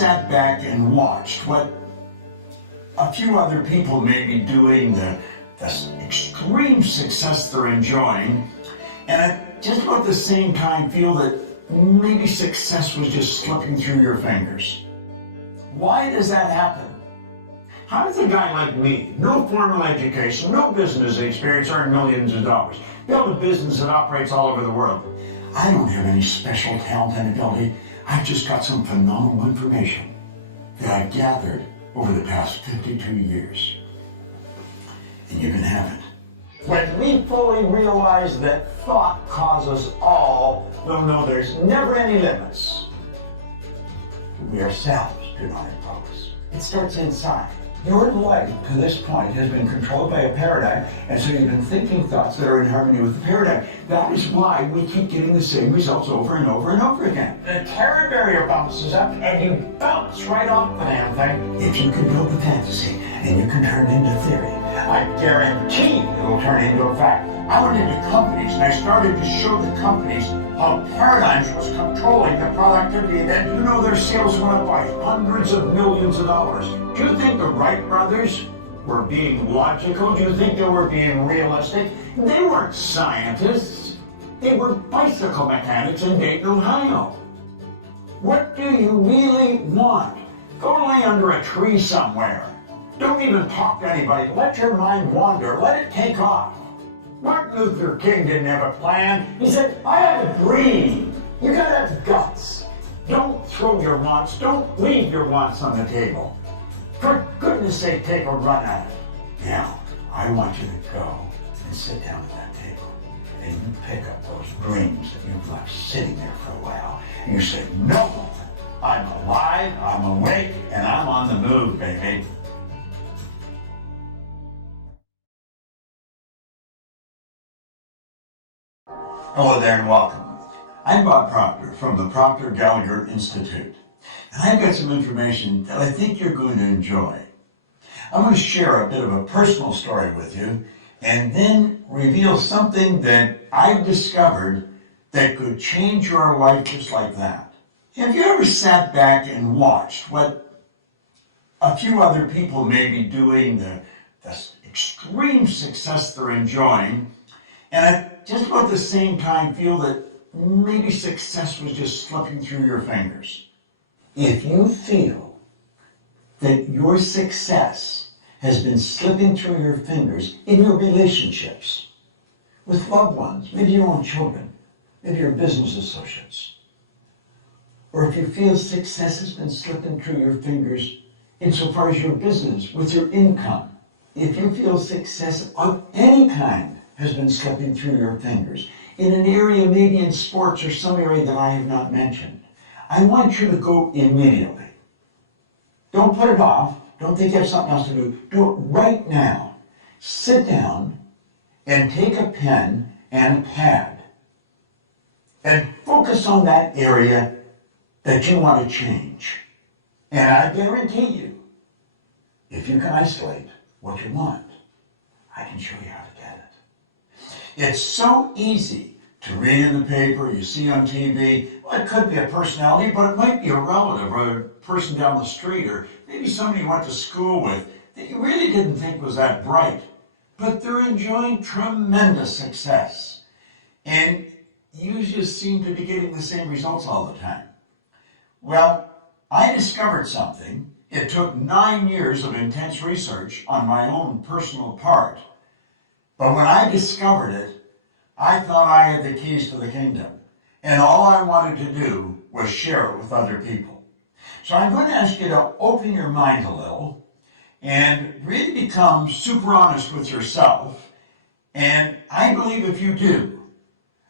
sat back and watched what a few other people may be doing, the extreme success they're enjoying, and at just about the same time feel that maybe success was just slipping through your fingers? Why does that happen? How does a guy like me, no formal education, no business experience, earn millions of dollars, build a business that operates all over the world? I don't have any special talent and ability. I've just got some phenomenal information that I've gathered over the past 52 years. And you can have it. When we fully realize that thought causes all, we'll know there's never any limits. We ourselves do not impose. It starts inside. Your life to this point has been controlled by a paradigm, and so you've been thinking thoughts that are in harmony with the paradigm. That is why we keep getting the same results over and over and over again. The terror barrier bounces up, and you bounce right off the damn thing. If you can build the fantasy, and you can turn it into theory, I guarantee it'll turn into a fact. I went into companies, and I started to show the companies how paradigms was controlling the productivity, and then their sales went up by hundreds of millions of dollars. Do you think the Wright brothers were being logical? Do you think they were being realistic? They weren't scientists. They were bicycle mechanics in Dayton, Ohio. What do you really want? Go lay under a tree somewhere. Don't even talk to anybody. Let your mind wander. Let it take off. Martin Luther King didn't have a plan. He said, I have a dream. You gotta have guts. Don't throw your wants. Don't leave your wants on the table. For goodness sake, take a run at it. Now, I want you to go and sit down at that table. And you pick up those dreams that you've left sitting there for a while. And you say, no, I'm alive, I'm awake, and I'm on the move, baby. Hello there and welcome. I'm Bob Proctor from the Proctor Gallagher Institute, and I've got some information that I think you're going to enjoy. I'm going to share a bit of a personal story with you and then reveal something that I've discovered that could change your life just like that. Have you ever sat back and watched what a few other people may be doing, the extreme success they're enjoying, and at just about the same time feel that maybe success was just slipping through your fingers? If you feel that your success has been slipping through your fingers in your relationships with loved ones, maybe your own children, maybe your business associates, or if you feel success has been slipping through your fingers insofar as your business, with your income, if you feel success of any kind has been slipping through your fingers, in an area, maybe in sports or some area that I have not mentioned, I want you to go immediately. Don't put it off. Don't think you have something else to do. Do it right now. Sit down and take a pen and a pad and focus on that area that you want to change. And I guarantee you, if you can isolate what you want, I can show you how to get it. It's so easy to read in the paper, you see on TV. Well, it could be a personality, but it might be a relative or a person down the street, or maybe somebody you went to school with that you really didn't think was that bright. But they're enjoying tremendous success. And you just seem to be getting the same results all the time. Well, I discovered something. It took 9 years of intense research on my own personal part. But when I discovered it, I thought I had the keys to the kingdom. And all I wanted to do was share it with other people. So I'm going to ask you to open your mind a little and really become super honest with yourself. And I believe if you do,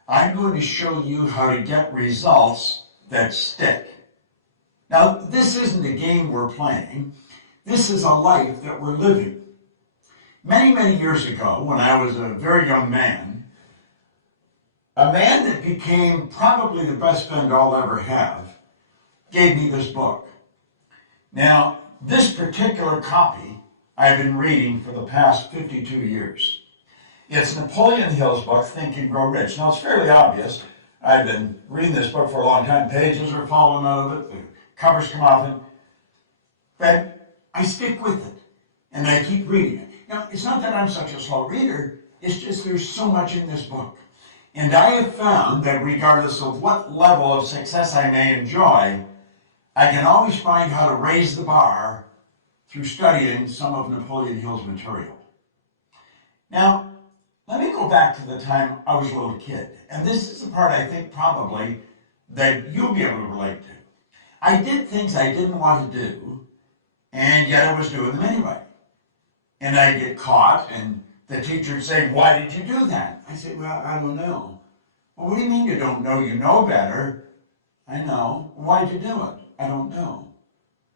I'm going to show you how to get results that stick. Now, this isn't a game we're playing. This is a life that we're living. Many, many years ago, when I was a very young man, a man that became probably the best friend I'll ever have gave me this book. Now, this particular copy I've been reading for the past 52 years. It's Napoleon Hill's book, Think and Grow Rich. Now, it's fairly obvious. I've been reading this book for a long time. Pages are falling out of it. The covers come off, and but I stick with it, and I keep reading it. Now, it's not that I'm such a slow reader, it's just there's so much in this book. And I have found that regardless of what level of success I may enjoy, I can always find how to raise the bar through studying some of Napoleon Hill's material. Now, let me go back to the time I was a little kid. And this is the part I think probably that you'll be able to relate to. I did things I didn't want to do, and yet I was doing them anyway. And I'd get caught, and the teacher would say, "Why did you do that?" I said, "Well, I don't know." "Well, what do you mean you don't know? You know better." "I know." "Why'd you do it?" "I don't know."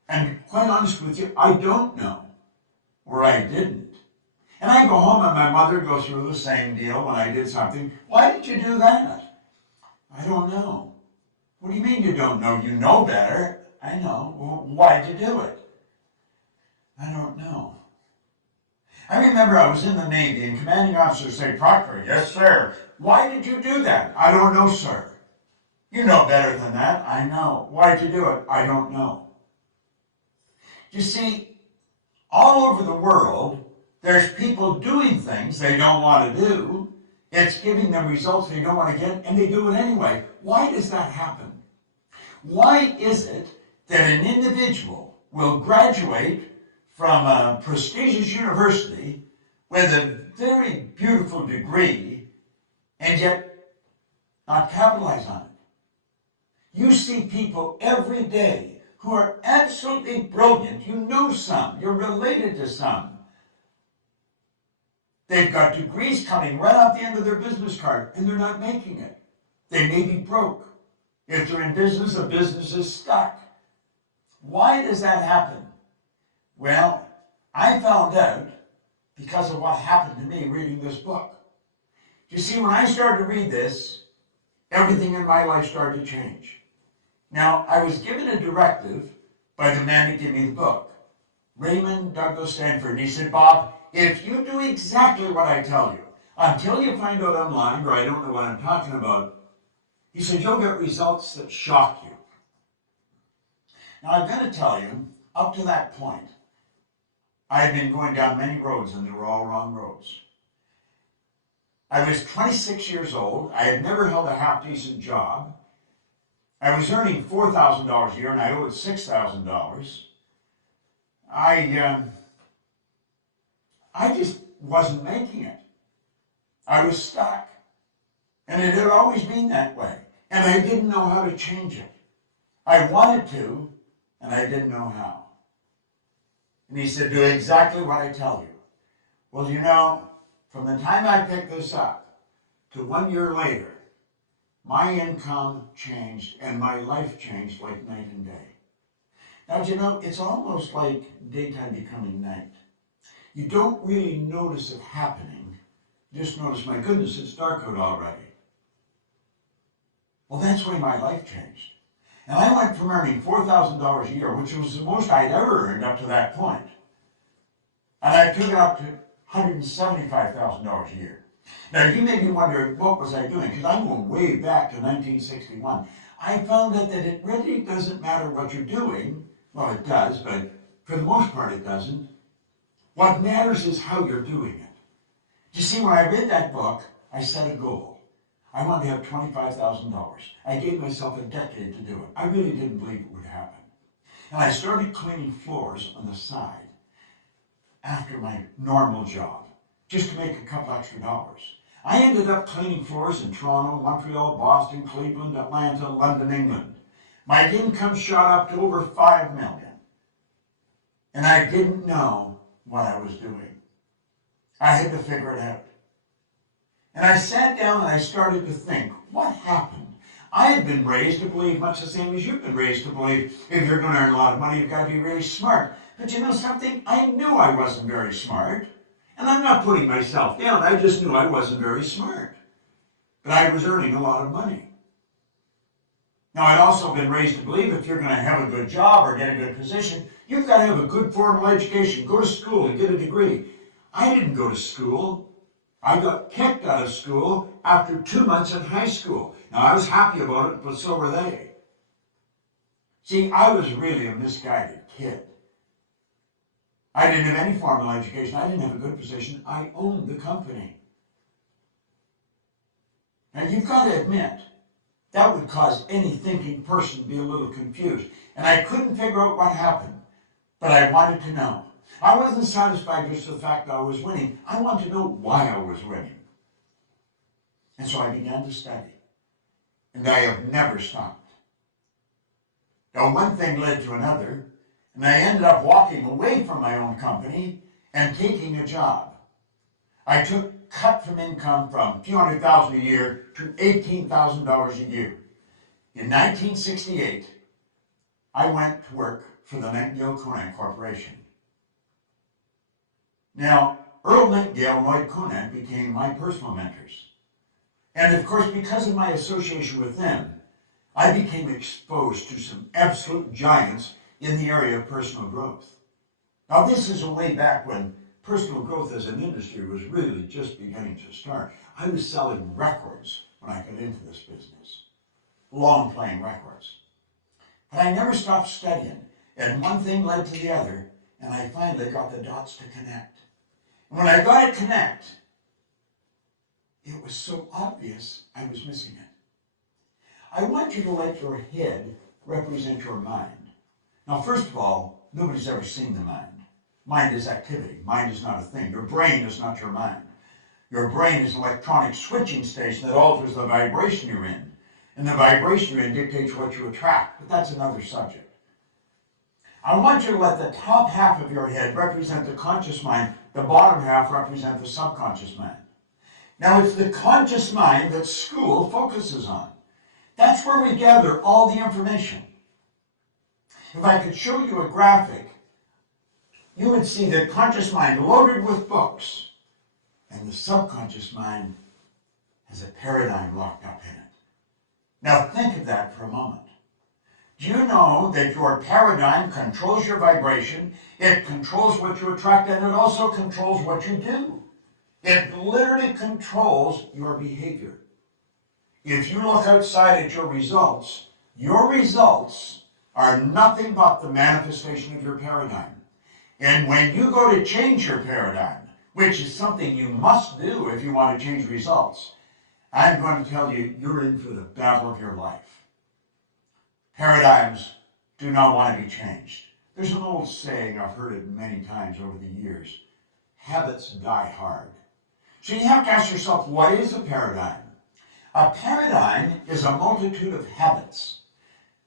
And quite honest with you, I don't know, or I didn't. And I go home and my mother goes through the same deal when I did something. "Why did you do that?" "I don't know." "What do you mean you don't know? You know better." "I know." "Well, why'd you do it?" "I don't know." I remember I was in the Navy and commanding officer said, "Proctor." "Yes, sir." "Why did you do that?" "I don't know, sir." "You know better than that." "I know." "Why'd you do it?" "I don't know." You see, all over the world, there's people doing things they don't want to do. It's giving them results they don't want to get, and they do it anyway. Why does that happen? Why is it that an individual will graduate from a prestigious university with a very beautiful degree and yet not capitalize on it? You see people every day who are absolutely brilliant. You know some, you're related to some. They've got degrees coming right off the end of their business card, and they're not making it. They may be broke. If they're in business, the business is stuck. Why does that happen? Well, I found out because of what happened to me reading this book. You see, when I started to read this, everything in my life started to change. Now, I was given a directive by the man who gave me the book, Raymond Douglas Stanford, and he said, "Bob, if you do exactly what I tell you, until you find out I'm lying or I don't know what I'm talking about," he said, "you'll get results that shock you." Now, I've got to tell you, up to that point, I had been going down many roads, and they were all wrong roads. I was 26 years old. I had never held a half-decent job. I was earning $4,000 a year, and I owed $6,000. I just wasn't making it. I was stuck. And it had always been that way. And I didn't know how to change it. I wanted to, and I didn't know how. And he said, "Do exactly what I tell you." Well, you know, from the time I picked this up to 1 year later, my income changed and my life changed like night and day. Now, you know, it's almost like daytime becoming night. You don't really notice it happening. You just notice, my goodness, it's dark out already. Well, that's when my life changed. And I went from earning $4,000 a year, which was the most I'd ever earned up to that point, and I took it up to $175,000 a year. Now, you may be wondering, what was I doing? Because I'm going way back to 1961. I found out that it really doesn't matter what you're doing. Well, it does, but for the most part, it doesn't. What matters is how you're doing it. You see, when I read that book, I set a goal. I wanted to have $25,000. I gave myself a decade to do it. I really didn't believe it would happen. And I started cleaning floors on the side after my normal job, just to make a couple extra dollars. I ended up cleaning floors in Toronto, Montreal, Boston, Cleveland, Atlanta, London, England. My income shot up to over $5 million. And I didn't know what I was doing. I had to figure it out. And I sat down and I started to think, what happened? I had been raised to believe much the same as you've been raised to believe, if you're going to earn a lot of money, you've got to be really smart. But you know something? I knew I wasn't very smart. And I'm not putting myself down. I just knew I wasn't very smart. But I was earning a lot of money. Now, I'd also been raised to believe if you're going to have a good job or get a good position, you've got to have a good formal education, go to school and get a degree. I didn't go to school. I got kicked out of school after 2 months in high school. Now, I was happy about it, but so were they. See, I was really a misguided kid. I didn't have any formal education. I didn't have a good position. I owned the company. Now, you've got to admit, that would cause any thinking person to be a little confused. And I couldn't figure out what happened, but I wanted to know. I wasn't satisfied just with the fact that I was winning. I wanted to know why I was winning. And so I began to study. And I have never stopped. Now, one thing led to another, and I ended up walking away from my own company and taking a job. I took cut from income from a few $100,000 a year to $18,000 a year. In 1968, I went to work for the Nightingale-Conant Corporation. Now, Earl Nightingale and Lloyd Conant became my personal mentors. And of course, because of my association with them, I became exposed to some absolute giants in the area of personal growth. Now, this is a way back when personal growth as an industry was really just beginning to start. I was selling records when I got into this business, long-playing records. But I never stopped studying, and one thing led to the other, and I finally got the dots to connect. And when I got it connect, it was so obvious I was missing it. I want you to let your head represent your mind. Now, first of all, nobody's ever seen the mind. Mind is activity. Mind is not a thing. Your brain is not your mind. Your brain is an electronic switching station that alters the vibration you're in. And the vibration you're in dictates what you attract. But that's another subject. I want you to let the top half of your head represent the conscious mind. The bottom half represent the subconscious mind. Now, it's the conscious mind that school focuses on. That's where we gather all the information. If I could show you a graphic, you would see the conscious mind loaded with books, and the subconscious mind has a paradigm locked up in it. Now think of that for a moment. Do you know that your paradigm controls your vibration, it controls what you attract, and it also controls what you do? It literally controls your behavior. If you look outside at your results are nothing but the manifestation of your paradigm. And when you go to change your paradigm, which is something you must do if you want to change results, I'm going to tell you, you're in for the battle of your life. Paradigms do not want to be changed. There's an old saying, I've heard it many times over the years, habits die hard. So you have to ask yourself, what is a paradigm? A paradigm is a multitude of habits.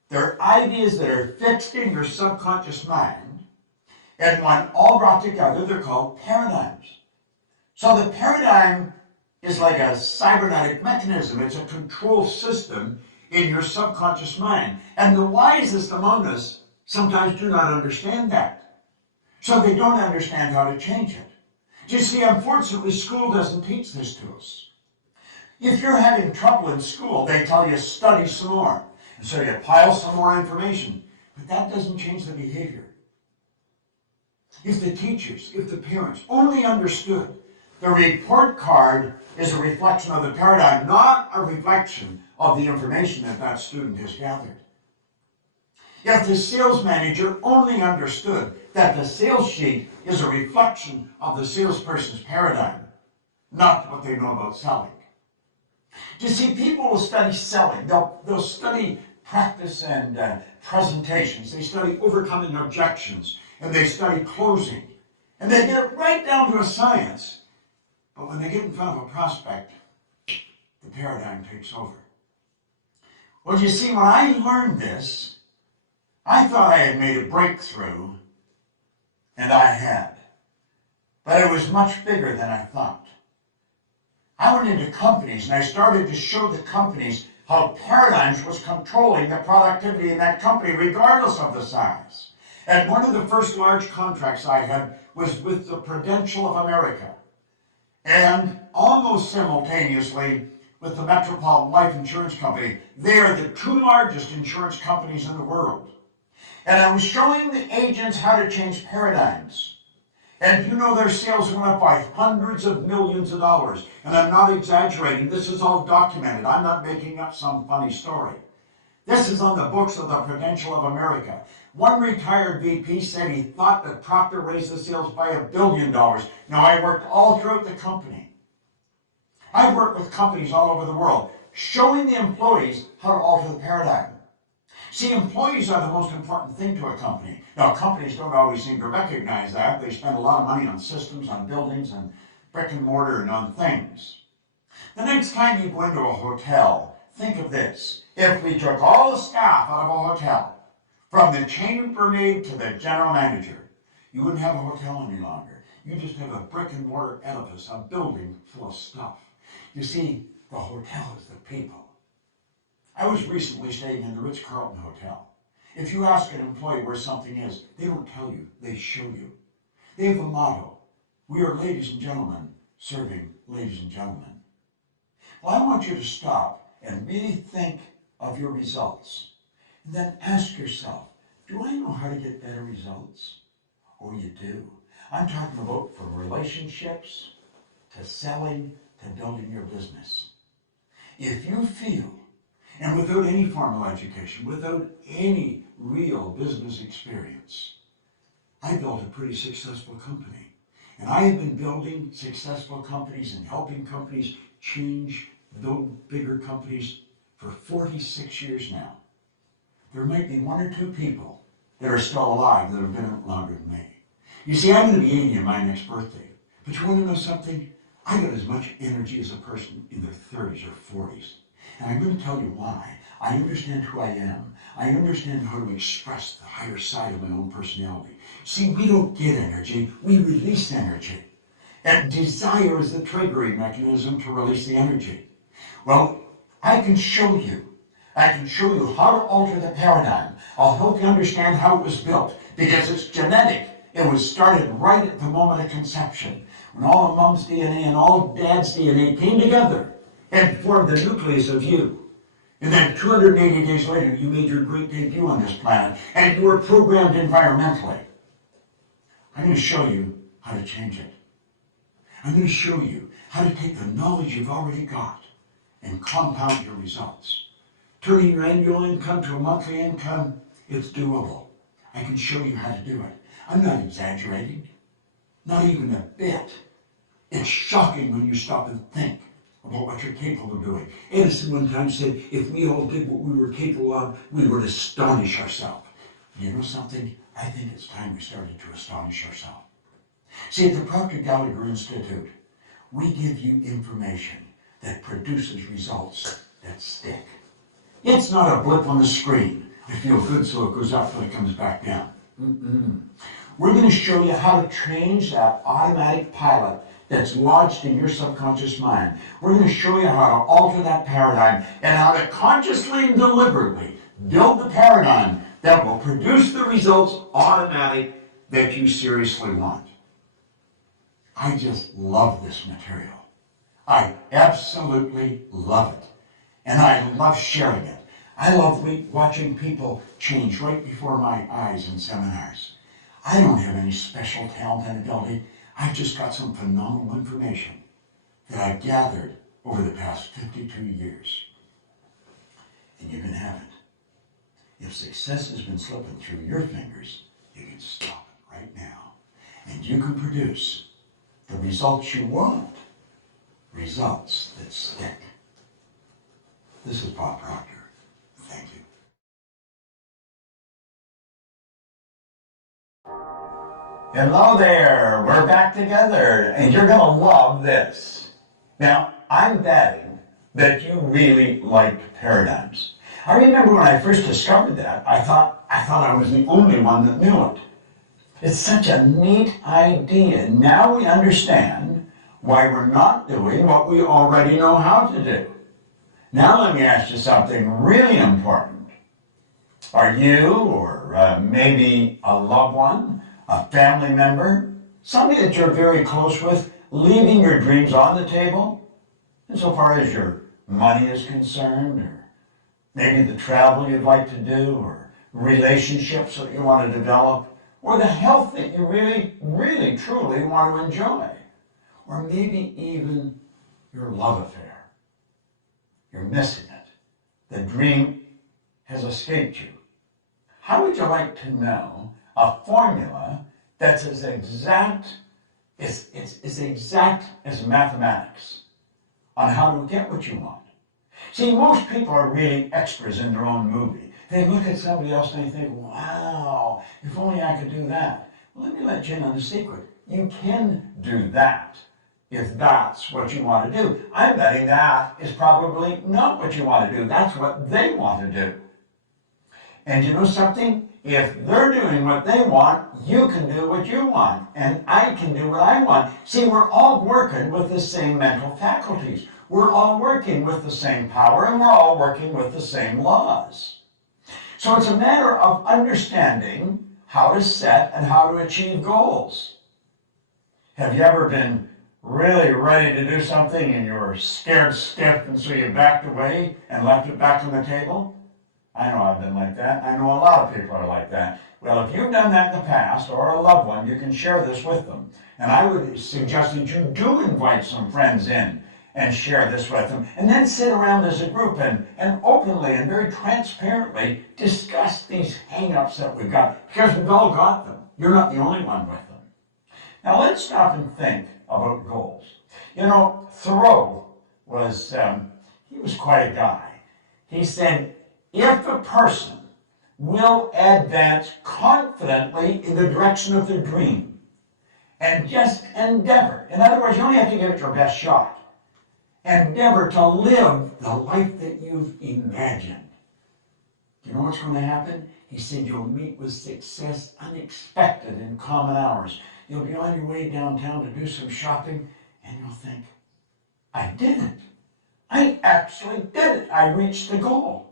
They're ideas that are fixed in your subconscious mind, and when all brought together, they're called paradigms. So the paradigm is like a cybernetic mechanism. It's a control system in your subconscious mind. And the wisest among us sometimes do not understand that. So they don't understand how to change it. You see, unfortunately, school doesn't teach this to us. If you're having trouble in school, they tell you study some more. And so you pile some more information. But that doesn't change the behavior. If the teachers, if the parents only understood the report card is a reflection of the paradigm, not a reflection of the information that that student has gathered. If the sales manager only understood that the sales sheet is a reflection of the salesperson's paradigm, not what they know about selling. You see, people will study selling. They'll study practice and presentations. They study overcoming objections. And they study closing. And they get it right down to a science. But when they get in front of a prospect, the paradigm takes over. Well, you see, when I learned this, I thought I had made a breakthrough, and I had. But it was much bigger than I thought. I went into companies, and I started to show the companies how paradigms was controlling the productivity in that company, regardless of the size. And one of the first large contracts I had was with the Prudential of America. And almost simultaneously with the Metropolitan Life Insurance Company. They are the two largest insurance companies in the world. And I was showing the agents how to change paradigms. And you know their sales went up by hundreds of millions of dollars. And I'm not exaggerating. This is all documented. I'm not making up some funny story. This is on the books of the Prudential of America. One retired VP said he thought that Proctor raised the sales by $1 billion. Now, I worked all throughout the company. I've worked with companies all over the world, showing the employees how to alter the paradigm. See, employees are the most important thing to a company. Now, companies don't always seem to recognize that. They spend a lot of money on systems, on buildings, on brick and mortar, and on things. The next time you go into a hotel, think of this. If we took all the staff out of a hotel, from the chambermaid to the general manager, you wouldn't have a hotel any longer. You just have a brick and mortar edifice, a building full of stuff. You see, the hotel is the people. I was recently staying in the Ritz-Carlton Hotel. If you ask an employee where something is, they don't tell you, they show you. They have a motto: we are ladies and gentlemen serving ladies and gentlemen. Well, I want you to stop and really think of your results. And then ask yourself, do I know how to get better results? Oh, you do. I'm talking about from relationships to selling to building your business. If you feel, and without any formal education, without any real business experience, I built a pretty successful company. And I have been building successful companies and helping companies change, build bigger companies for 46 years now. There might be one or two people that are still alive that have been in it longer than me. You see, I'm going to be 80 on my next birthday. But you want to know something? I got as much energy as a person in their 30s or 40s. And I'm going to tell you why. I understand who I am. I understand how to express the higher side of my own personality. See, we don't get energy, we release energy. And desire is the triggering mechanism to release the energy. Well, I can show you. I can show you how to alter the paradigm. I'll help you understand how it was built, because it's genetic. It was started right at the moment of conception, when all of mom's DNA and all dad's DNA came together and formed the nucleus of you. And then 280 days later, you made your great debut on this planet, and you were programmed environmentally. I'm going to show you how to change it. I'm going to show you how to take the knowledge you've already got and compound your results. Turning your annual income to a monthly income, it's doable. I can show you how to do it. I'm not exaggerating, not even a bit. It's shocking when you stop and think about what you're capable of doing. Edison one time said, if we all did what we were capable of, we would astonish ourselves. You know something? I think it's time we started to astonish ourselves. See, at the Proctor Gallagher Institute, we give you information that produces results that stick. It's not a blip on the screen. I feel good, so it goes up and it comes back down. We're going to show you how to change that automatic pilot that's lodged in your subconscious mind. We're going to show you how to alter that paradigm and how to consciously and deliberately build the paradigm that will produce the results automatic that you seriously want. I just love this material. I absolutely love it. And I love sharing it. I love watching people change right before my eyes in seminars. I don't have any special talent and ability. I've just got some phenomenal information that I've gathered over the past 52 years. And you can have it. If success has been slipping through your fingers, you can stop it right now. And you can produce the results you want, results that stick. This is Bob Proctor. Thank you. Hello there, we're back together, and you're going to love this. Now, I'm betting that you really liked paradigms. I remember when I first discovered that, I thought I was the only one that knew it. It's such a neat idea. Now we understand why we're not doing what we already know how to do. Now let me ask you something really important. Are you, or maybe a loved one, a family member, somebody that you're very close with, leaving your dreams on the table? Insofar as your money is concerned, or maybe the travel you'd like to do, or relationships that you want to develop, or the health that you really, really, truly want to enjoy, or maybe even your love affair. You're missing it. The dream has escaped you. How would you like to know a formula that's as exact as mathematics on how to get what you want? See, most people are really extras in their own movie. They look at somebody else and they think, wow, if only I could do that. Well, let me let you in on the secret. You can do that if that's what you want to do. I'm betting that is probably not what you want to do. That's what they want to do. And you know something? If they're doing what they want, you can do what you want. And I can do what I want. See, we're all working with the same mental faculties. We're all working with the same power, and we're all working with the same laws. So it's a matter of understanding how to set and how to achieve goals. Have you ever been really ready to do something and you were scared stiff and so you backed away and left it back on the table? I know I've been like that. I know a lot of people are like that. Well, if you've done that in the past, or a loved one, you can share this with them. And I would suggest that you do invite some friends in and share this with them, and then sit around as a group and openly and very transparently discuss these hang-ups that we've got, because we've all got them. You're not the only one with them. Now let's stop and think about goals. You know, Thoreau was, he was quite a guy. He said, if a person will advance confidently in the direction of their dream and just endeavor, in other words, you only have to give it your best shot, endeavor to live the life that you've imagined. Do you know what's going to happen? He said you'll meet with success unexpected in common hours. You'll be on your way downtown to do some shopping, and you'll think, I did it. I actually did it. I reached the goal.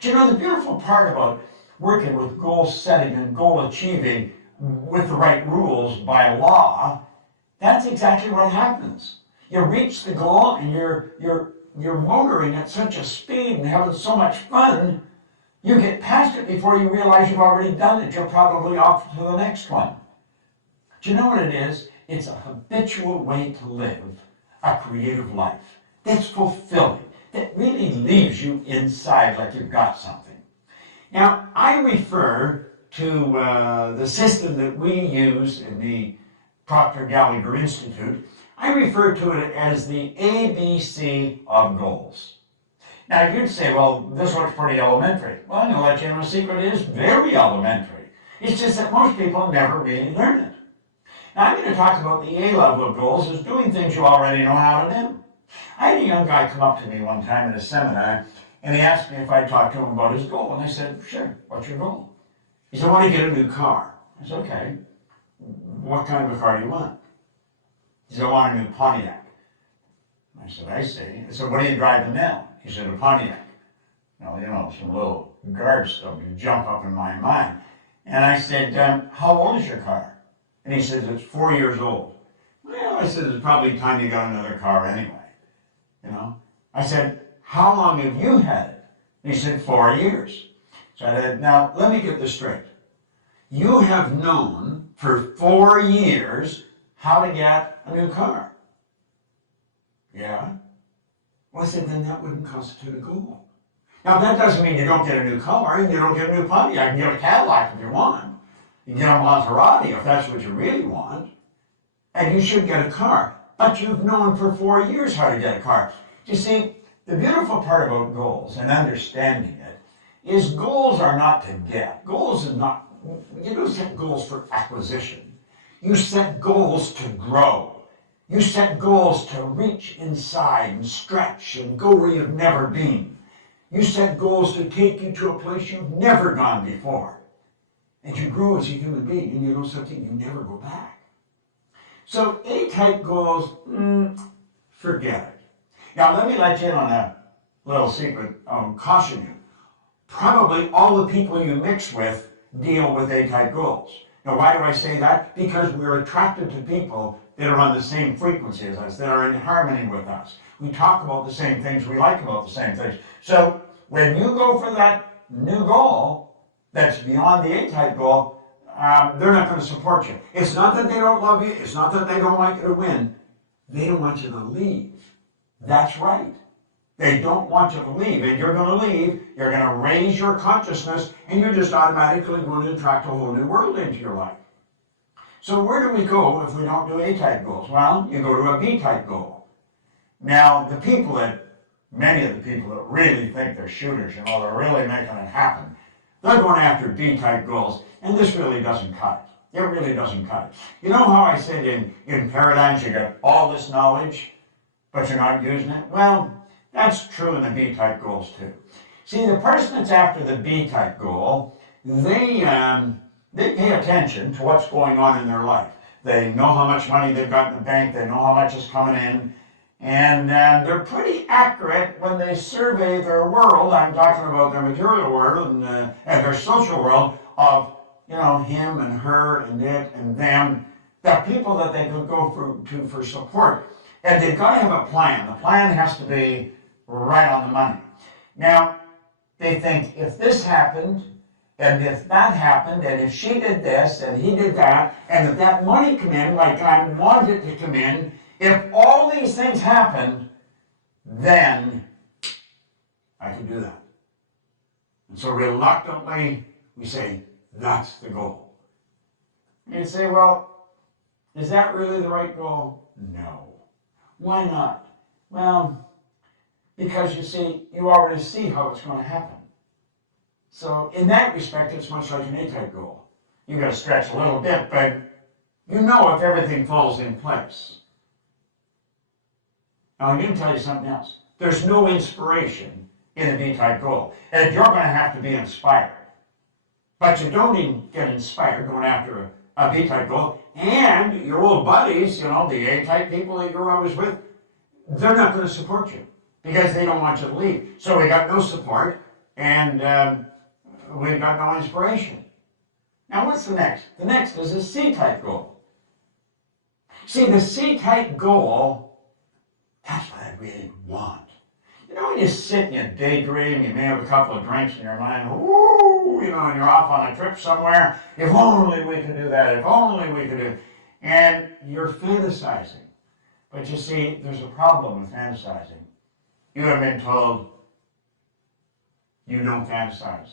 Do you know the beautiful part about working with goal setting and goal achieving with the right rules by law? That's exactly what happens. You reach the goal and you're motoring at such a speed and having so much fun, you get past it before you realize you've already done it. You're probably off to the next one. Do you know what it is? It's a habitual way to live a creative life that's fulfilling, that really leaves you inside like you've got something. Now, I refer to the system that we use in the Proctor Gallagher Institute. I refer to it as the ABC of goals. Now, you'd say, well, this looks pretty elementary. Well, I'm going to let you in a secret. It is very elementary. It's just that most people never really learn it. Now, I'm going to talk about the A level of goals as doing things you already know how to do. I had a young guy come up to me one time in a seminar, and he asked me if I'd talk to him about his goal. And I said, sure, what's your goal? He said, I want to get a new car. I said, okay, what kind of a car do you want? He said, I want a new Pontiac. I said, I see. I said, what are you driving now? He said, a Pontiac. Well, you know, some little guard stuff would jump up in my mind. And I said, how old is your car? And he says, it's 4 years old. Well, I said, it's probably time you got another car anyway. You know? I said, how long have you had it? And he said, 4 years. So I said, now, let me get this straight. You have known for 4 years how to get a new car. Yeah? Well, I said, then that wouldn't constitute a goal. Now, that doesn't mean you don't get a new car and you don't get a new Pontiac. You can get a Cadillac if you want. You can get a Maserati if that's what you really want. And you should get a car. But you've known for 4 years how to get a car. You see, the beautiful part about goals and understanding it is goals are not to get. Goals are not, you don't set goals for acquisition. You set goals to grow. You set goals to reach inside and stretch and go where you've never been. You set goals to take you to a place you've never gone before. And you grow as a human being, and you know something, you never go back. So A-type goals, forget it. Now let me let you in on a little secret, caution you. Probably all the people you mix with deal with A-type goals. Now why do I say that? Because we're attracted to people that are on the same frequency as us, that are in harmony with us. We talk about the same things, we like about the same things. So when you go for that new goal that's beyond the A-type goal, they're not going to support you. It's not that they don't love you, it's not that they don't want you to win. They don't want you to leave. That's right. They don't want you to leave, and you're going to leave, you're going to raise your consciousness, and you're just automatically going to attract a whole new world into your life. So where do we go if we don't do A-type goals? Well, you go to a B-type goal. Now, many of the people that really think they're shooters, they're really making it happen, they're going after B-type goals, and this really doesn't cut it. It really doesn't cut it. You know how I said in paradigms you get all this knowledge, but you're not using it? Well, that's true in the B-type goals too. See, the person that's after the B-type goal, they pay attention to what's going on in their life. They know how much money they've got in the bank, they know how much is coming in, and they're pretty accurate when they survey their world. I'm talking about their material world and their social world of, him and her and it and them, the people that they could go to for support. And they've got to have a plan. The plan has to be right on the money. Now, they think if this happened, and if that happened, and if she did this, and he did that, and if that money come in like I want it to come in, if all these things happened, then I could do that. And so reluctantly, we say, that's the goal. And you say, well, is that really the right goal? No. Why not? Well, because you see, you already see how it's going to happen. So in that respect, it's much like an A-type goal. You've got to stretch a little bit, but you know if everything falls in place. Now, I'm going to tell you something else. There's no inspiration in a B-type goal. And you're going to have to be inspired. But you don't even get inspired going after a B-type goal. And your old buddies, the A-type people that you're always with, they're not going to support you because they don't want you to leave. So we got no support, and we've got no inspiration. Now, what's the next? The next is a C-type goal. See, the C-type goal, that's what I really want. When you sit and you daydream, you may have a couple of drinks in your mind, woo, and you're off on a trip somewhere. If only we could do that, if only we could do it. And you're fantasizing. But you see, there's a problem with fantasizing. You have been told you don't fantasize.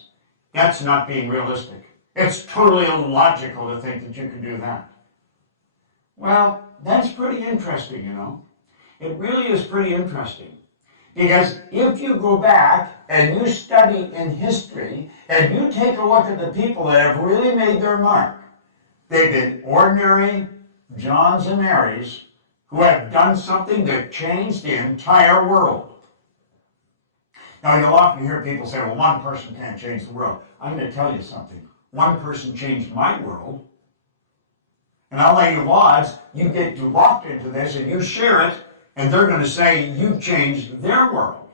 That's not being realistic. It's totally illogical to think that you could do that. Well, that's pretty interesting, It really is pretty interesting. Because if you go back and you study in history and you take a look at the people that have really made their mark, they've been ordinary Johns and Marys who have done something that changed the entire world. Now, you'll often hear people say, well, one person can't change the world. I'm going to tell you something. One person changed my world. And I'll lay you odds, you get locked into this and you share it, and they're going to say you changed their world.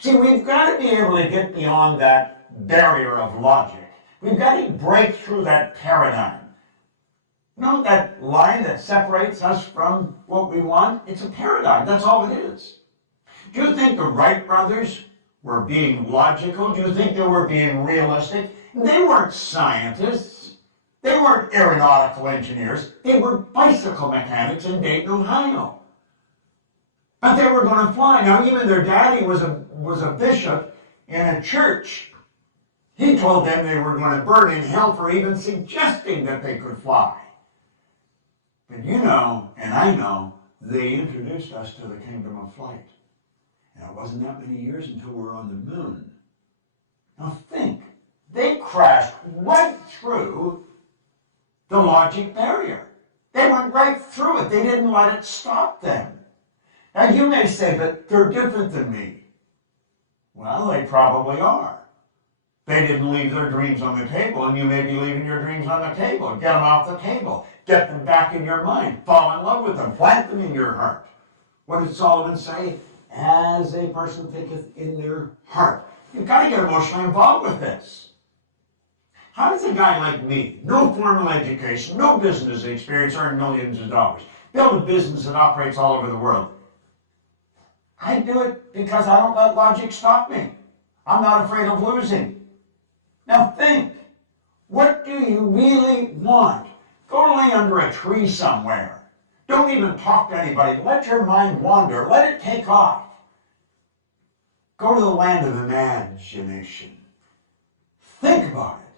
See, we've got to be able to get beyond that barrier of logic. We've got to break through that paradigm. That line that separates us from what we want? It's a paradigm. That's all it is. Do you think the Wright brothers were being logical? Do you think they were being realistic? They weren't scientists. They weren't aeronautical engineers. They were bicycle mechanics in Dayton, Ohio. But they were going to fly. Now, even their daddy was a bishop in a church. He told them they were going to burn in hell for even suggesting that they could fly. But and I know, they introduced us to the kingdom of flight. And it wasn't that many years until we were on the moon. Now think, they crashed right through the logic barrier. They went right through it. They didn't let it stop them. Now you may say, but they're different than me. Well, they probably are. They didn't leave their dreams on the table, and you may be leaving your dreams on the table. Get them off the table. Get them back in your mind. Fall in love with them. Plant them in your heart. What did Solomon say? As a person thinketh in their heart. You've got to get emotionally involved with this. How does a guy like me, no formal education, no business experience, earn millions of dollars, build a business that operates all over the world? I do it because I don't let logic stop me. I'm not afraid of losing. Now think, what do you really want? Go lay under a tree somewhere. Don't even talk to anybody. Let your mind wander. Let it take off. Go to the land of imagination. Think about it.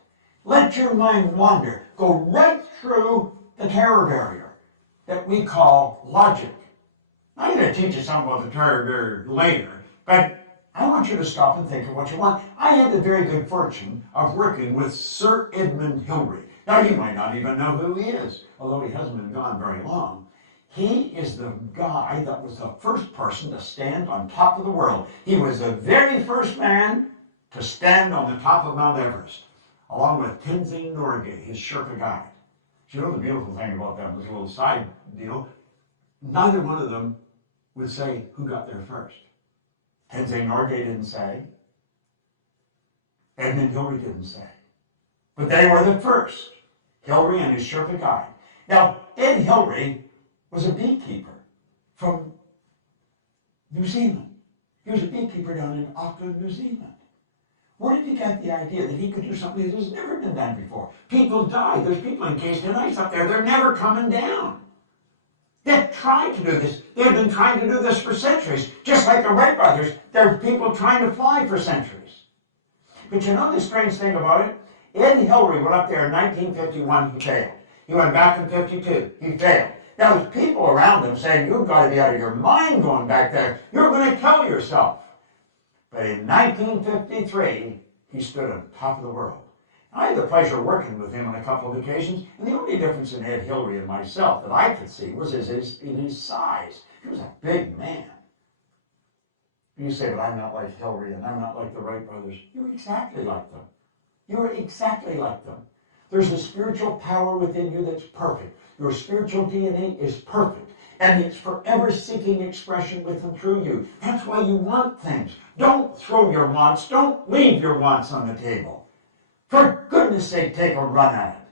Let your mind wander. Go right through the terror barrier that we call logic. I'm going to teach you something about the terror barrier later, but I want you to stop and think of what you want. I had the very good fortune of working with Sir Edmund Hillary. Now, you might not even know who he is, although he hasn't been gone very long. He is the guy that was the first person to stand on top of the world. He was the very first man to stand on the top of Mount Everest, along with Tenzing Norgay, his Sherpa guide. So you know the beautiful thing about that, this little side deal, neither one of them would say who got there first. Tenzing Norgay didn't say. Edmund Hillary didn't say. But they were the first, Hillary and his Sherpa guide. Now, Ed Hillary was a beekeeper from New Zealand. He was a beekeeper down in Auckland, New Zealand. Where did he get the idea that he could do something that has never been done before? People died. There's people encased in ice up there. They're never coming down. They've tried to do this. They've been trying to do this for centuries. Just like the Wright brothers, there's people trying to fly for centuries. But you know the strange thing about it? Ed Hillary went up there in 1951, he failed. He went back in 52, he failed. Now there's people around him saying, you've got to be out of your mind going back there. You're going to kill yourself. But in 1953, he stood on top of the world. I had the pleasure of working with him on a couple of occasions, and the only difference in Ed Hillary and myself that I could see was in his size. He was a big man. You say, but I'm not like Hillary and I'm not like the Wright brothers. You're exactly like them. You're exactly like them. There's a spiritual power within you that's perfect. Your spiritual DNA is perfect, and it's forever seeking expression with and through you. That's why you want things. Don't throw your wants. Don't leave your wants on the table. For goodness sake, take a run at it.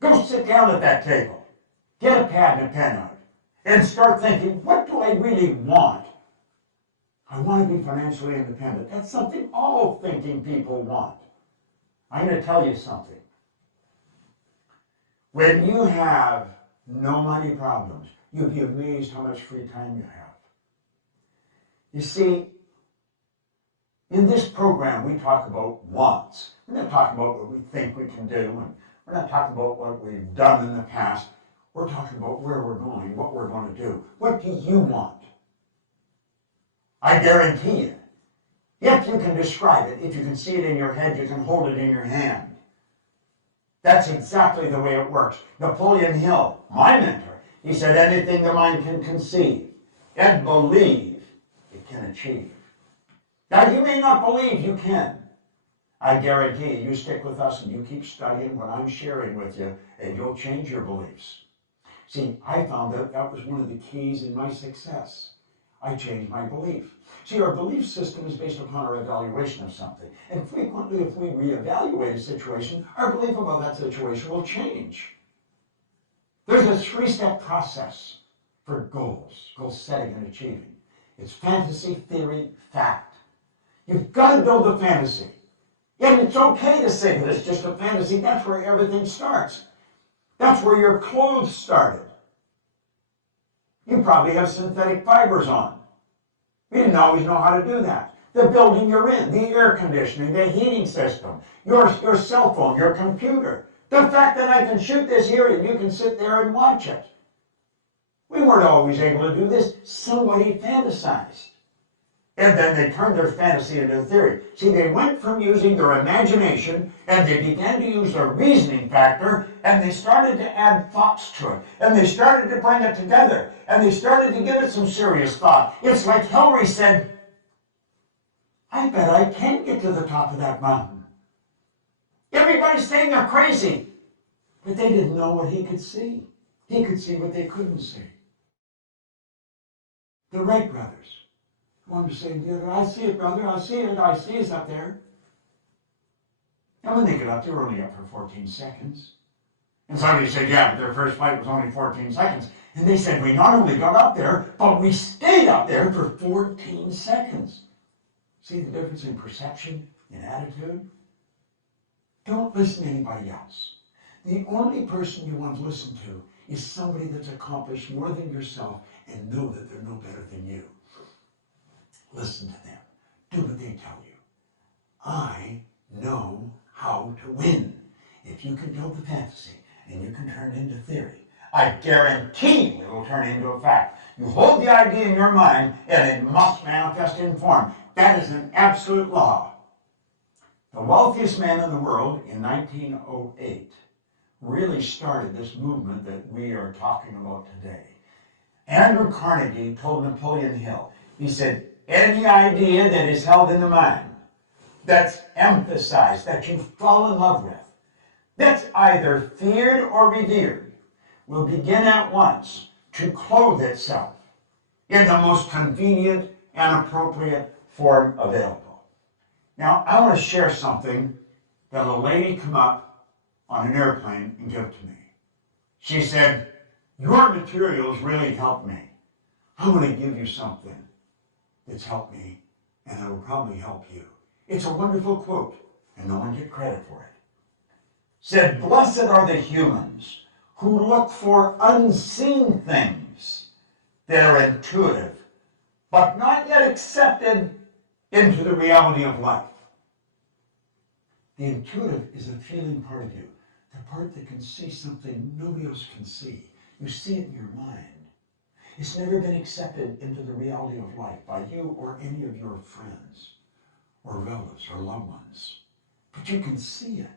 Go sit down at that table. Get a pad and a pen out, and start thinking, what do I really want? I want to be financially independent. That's something all thinking people want. I'm going to tell you something. When you have no money problems, you'll be amazed how much free time you have. You see, in this program, we talk about wants. We're not talking about what we think we can do, and we're not talking about what we've done in the past. We're talking about where we're going, what we're going to do. What do you want? I guarantee you, if you can describe it, if you can see it in your head, you can hold it in your hand. That's exactly the way it works. Napoleon Hill, my mentor, he said anything the mind can conceive and believe, it can achieve. Now, you may not believe you can. I guarantee you stick with us and you keep studying what I'm sharing with you, and you'll change your beliefs. See, I found that was one of the keys in my success. I changed my belief. See, our belief system is based upon our evaluation of something. And frequently, if we reevaluate a situation, our belief about that situation will change. There's a three-step process for goal setting and achieving. It's fantasy, theory, fact. You've got to build a fantasy. And it's okay to say that it's just a fantasy. That's where everything starts. That's where your clothes started. You probably have synthetic fibers on. We didn't always know how to do that. The building you're in, the air conditioning, the heating system, your cell phone, your computer. The fact that I can shoot this here and you can sit there and watch it. We weren't always able to do this. Somebody fantasized. And then they turned their fantasy into theory. See, they went from using their imagination and they began to use their reasoning factor, and they started to add thoughts to it. And they started to bring it together. And they started to give it some serious thought. It's like Hillary said, I bet I can get to the top of that mountain. Everybody's saying they're crazy. But they didn't know what he could see. He could see what they couldn't see. The Wright brothers. One was saying to the other, I see it, brother, I see it, I see it's up there. And when they got up, they were only up for 14 seconds. And somebody said, yeah, but their first flight was only 14 seconds. And they said, we not only got up there, but we stayed up there for 14 seconds. See the difference in perception, in attitude? Don't listen to anybody else. The only person you want to listen to is somebody that's accomplished more than yourself and know that they're no better than you. Listen to them. do what they tell you. I know how to win. If you can build the fantasy and you can turn it into theory, I guarantee you it will turn into a fact. You hold the idea in your mind and it must manifest in form. That is an absolute law. The wealthiest man in the world in 1908 really started this movement that we are talking about today. Andrew Carnegie told Napoleon Hill, he said, any idea that is held in the mind, that's emphasized, that you fall in love with, that's either feared or revered, will begin at once to clothe itself in the most convenient and appropriate form available. Now, I want to share something that a lady came up on an airplane and gave to me. She said, your materials really helped me. I'm going to give you something that's helped me, and it will probably help you. It's a wonderful quote, and no one gets credit for it. Said, blessed are the humans who look for unseen things that are intuitive, but not yet accepted into the reality of life. The intuitive is a feeling part of you, the part that can see something nobody else can see. You see it in your mind. It's never been accepted into the reality of life by you or any of your friends or relatives or loved ones. But you can see it.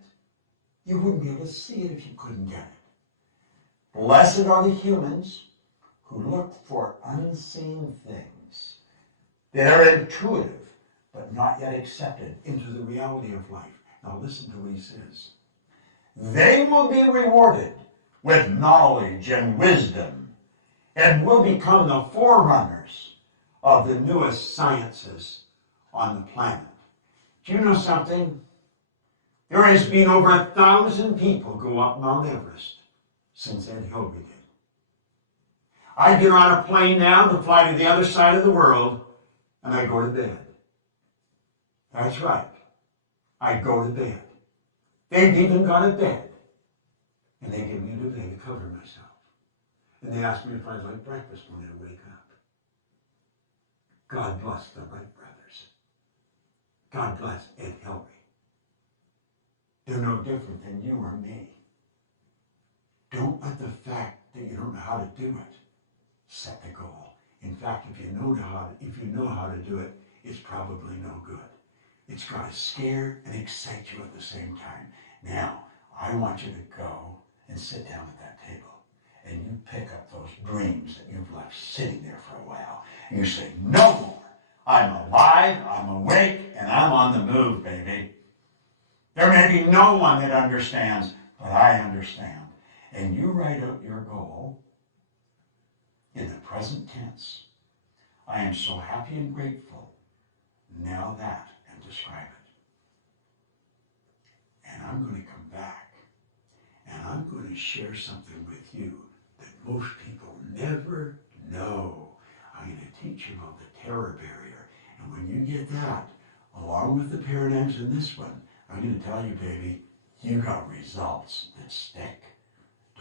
You wouldn't be able to see it if you couldn't get it. Blessed are the humans who look for unseen things that are intuitive but not yet accepted into the reality of life. Now listen to what he says. They will be rewarded with knowledge and wisdom and will become the forerunners of the newest sciences on the planet. Do you know something? There has been over 1,000 people go up Mount Everest since Ed Hillary did. I get on a plane now to fly to the other side of the world, and I go to bed. That's right. I go to bed. They've even got a bed, and they give me a duvet to cover myself. And they ask me if I'd like breakfast when I wake up. God bless the Wright brothers. God bless Ed Hillary. They're no different than you or me. Don't let the fact that you don't know how to do it set the goal. In fact, if you know how to do it, it's probably no good. It's got to scare and excite you at the same time. Now, I want you to go and sit down at that table, and you pick up those dreams that you've left sitting there for a while, and you say, no more. I'm alive, I'm awake, and I'm on the move, baby. There may be no one that understands, but I understand. And you write out your goal in the present tense. I am so happy and grateful. Now that, and describe it. And I'm going to come back, and I'm going to share something with you that most people never know. I'm going to teach you about the terror barrier. And when you get that, along with the paradigms in this one, I'm going to tell you, baby, you got results that stick.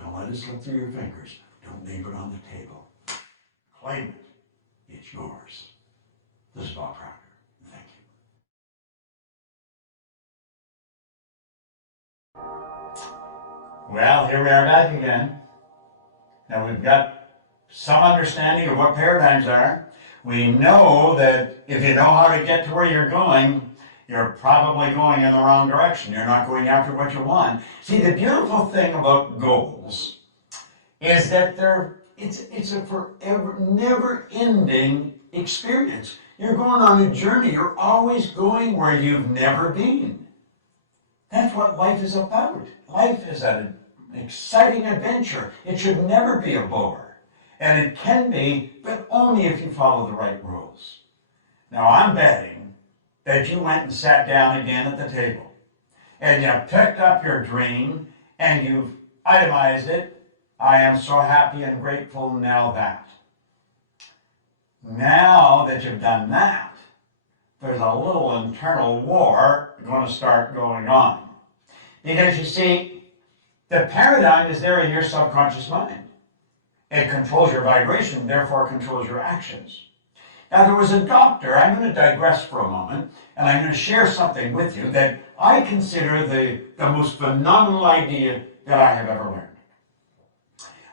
Don't let it slip through your fingers. Don't leave it on the table. Claim it. It's yours. This is Bob Proctor. Thank you. Well, here we are back again. Now we've got some understanding of what paradigms are. We know that if you know how to get to where you're going, you're probably going in the wrong direction. You're not going after what you want. See, the beautiful thing about goals is that it's a forever, never-ending experience. You're going on a journey. You're always going where you've never been. That's what life is about. Life is an exciting adventure. It should never be a bore. And it can be, but only if you follow the right rules. Now, I'm betting that you went and sat down again at the table, and you picked up your dream, and you've itemized it. I am so happy and grateful now that. Now that you've done that, there's a little internal war going to start going on. Because you see, the paradigm is there in your subconscious mind. It controls your vibration, therefore controls your actions. Now, there was a doctor, I'm going to digress for a moment, and I'm going to share something with you that I consider the most phenomenal idea that I have ever learned.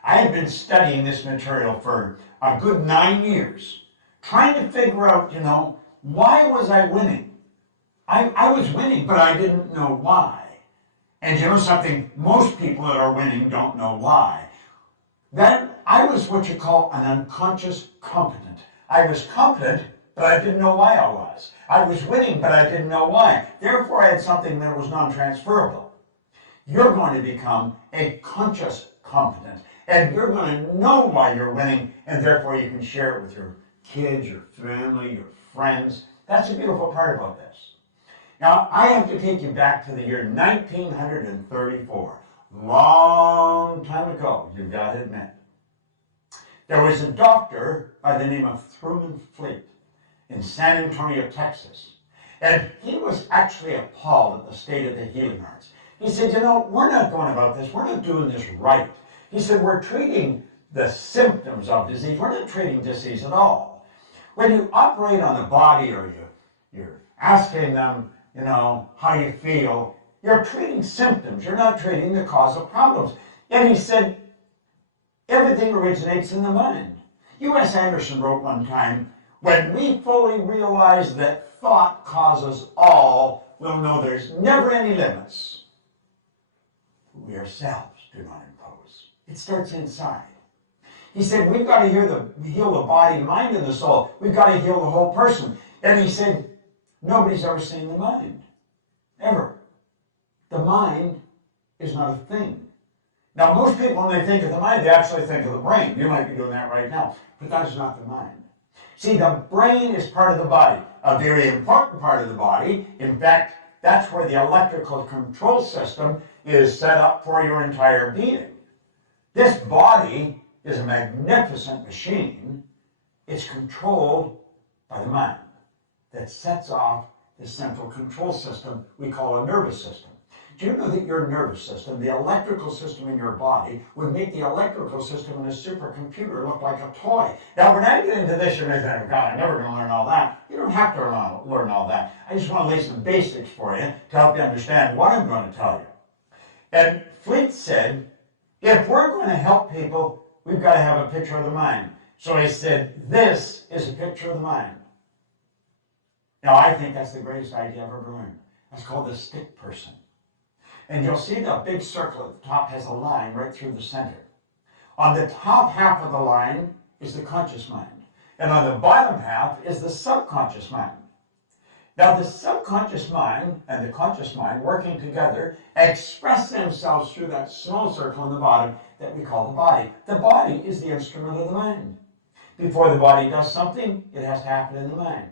I had been studying this material for a good 9 years, trying to figure out, why was I winning? I was winning, but I didn't know why. And you know something? Most people that are winning don't know why. Then I was what you call an unconscious competent. I was competent, but I didn't know why I was. I was winning, but I didn't know why. Therefore, I had something that was non-transferable. You're going to become a conscious competent, and you're going to know why you're winning, and therefore you can share it with your kids, your family, your friends. That's a beautiful part about this. Now, I have to take you back to the year 1934. Long time ago, you've got to admit. There was a doctor by the name of Truman Fleet in San Antonio, Texas. And he was actually appalled at the state of the healing arts. He said, we're not going about this. We're not doing this right. He said, we're treating the symptoms of disease. We're not treating disease at all. When you operate on the body or you're asking them, how you feel, you're treating symptoms. You're not treating the cause of problems. And he said, everything originates in the mind. U.S. Anderson wrote one time, when we fully realize that thought causes all, we'll know there's never any limits. We ourselves do not impose. It starts inside. He said, we've got to heal the body, mind, and the soul. We've got to heal the whole person. And he said, nobody's ever seen the mind. Ever. The mind is not a thing. Now, most people, when they think of the mind, they actually think of the brain. You might be doing that right now. But that is not the mind. See, the brain is part of the body, a very important part of the body. In fact, that's where the electrical control system is set up for your entire being. This body is a magnificent machine. It's controlled by the mind that sets off the central control system we call a nervous system. Do you know that your nervous system, the electrical system in your body, would make the electrical system in a supercomputer look like a toy? Now, when I get into this, you're going to say, oh, God, I'm never going to learn all that. You don't have to learn all that. I just want to lay some basics for you to help you understand what I'm going to tell you. And Fleet said, if we're going to help people, we've got to have a picture of the mind. So he said, this is a picture of the mind. Now, I think that's the greatest idea I've ever learned. That's called the stick person. And you'll see the big circle at the top has a line right through the center. On the top half of the line is the conscious mind. And on the bottom half is the subconscious mind. Now, the subconscious mind and the conscious mind working together express themselves through that small circle on the bottom that we call the body. The body is the instrument of the mind. Before the body does something, it has to happen in the mind.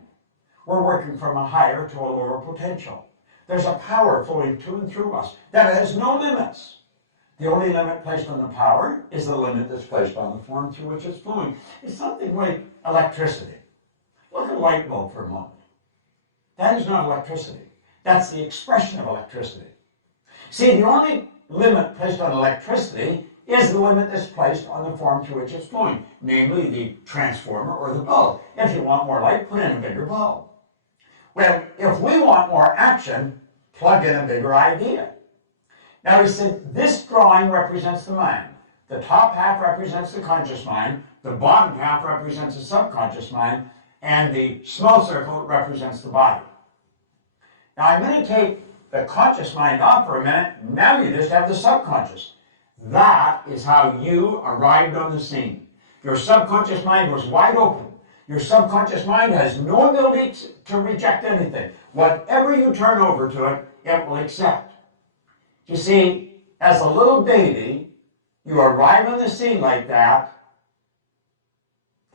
We're working from a higher to a lower potential. There's a power flowing to and through us that has no limits. The only limit placed on the power is the limit that's placed on the form through which it's flowing. It's something like electricity. Look at a light bulb for a moment. That is not electricity. That's the expression of electricity. See, the only limit placed on electricity is the limit that's placed on the form through which it's flowing, namely the transformer or the bulb. If you want more light, put in a bigger bulb. Well, if we want more action, plug in a bigger idea. Now he said, this drawing represents the mind. The top half represents the conscious mind, the bottom half represents the subconscious mind, and the small circle represents the body. Now I'm going to take the conscious mind off for a minute. Now you just have the subconscious. That is how you arrived on the scene. Your subconscious mind was wide open. Your subconscious mind has no ability to reject anything. Whatever you turn over to it, it will accept. You see, as a little baby, you arrive on the scene like that.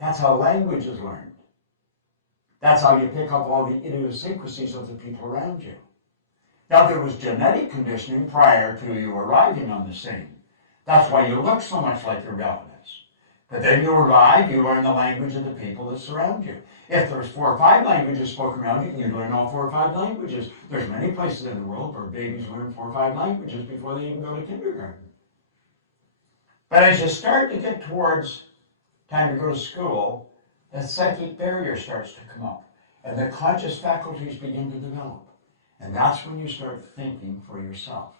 That's how language is learned. That's how you pick up all the idiosyncrasies of the people around you. Now, there was genetic conditioning prior to you arriving on the scene. That's why you look so much like your relatives. But then you arrive, you learn the language of the people that surround you. If there's 4 or 5 languages spoken around you, you learn all 4 or 5 languages. There's many places in the world where babies learn 4 or 5 languages before they even go to kindergarten. But as you start to get towards time to go to school, a psychic barrier starts to come up, and the conscious faculties begin to develop. And that's when you start thinking for yourself.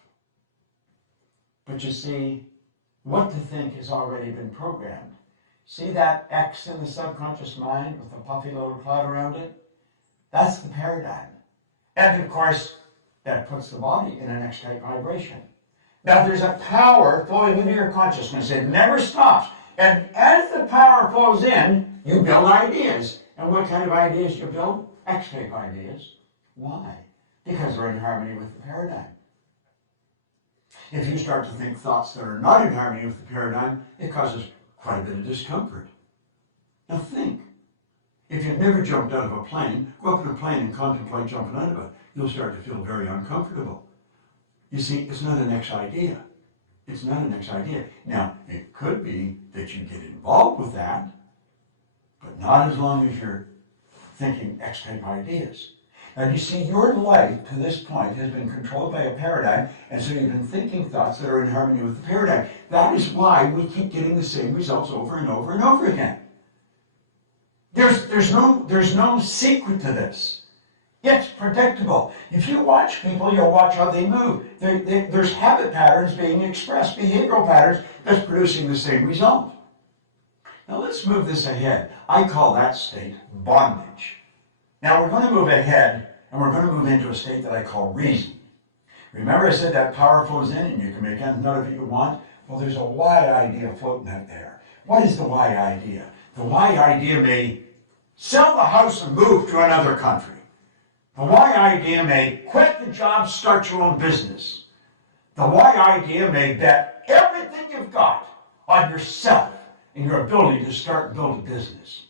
But you see, what to think has already been programmed. See that X in the subconscious mind with the puffy little cloud around it? That's the paradigm. And of course, that puts the body in an X-type vibration. Now there's a power flowing into your consciousness. It never stops. And as the power flows in, you build ideas. And what kind of ideas you build? X-type ideas. Why? Because they're in harmony with the paradigm. If you start to think thoughts that are not in harmony with the paradigm, it causes quite a bit of discomfort. Now think. If you've never jumped out of a plane, go up in a plane and contemplate jumping out of it. You'll start to feel very uncomfortable. You see, it's not an X idea. It's not an X idea. Now, it could be that you get involved with that, but not as long as you're thinking X-type ideas. Now, you see, your life to this point has been controlled by a paradigm, and so you've been thinking thoughts that are in harmony with the paradigm. That is why we keep getting the same results over and over and over again. There's no secret to this. It's predictable. If you watch people, you'll watch how they move. There's habit patterns being expressed, behavioral patterns that's producing the same result. Now let's move this ahead. I call that state bondage. Now we're going to move ahead, and we're going to move into a state that I call reason. Remember I said that power flows in and you can make anything out of it you want? Well, there's a why idea floating out there. What is the why idea? The why idea may sell the house and move to another country. The why idea may quit the job, start your own business. The why idea may bet everything you've got on yourself and your ability to start and build a business.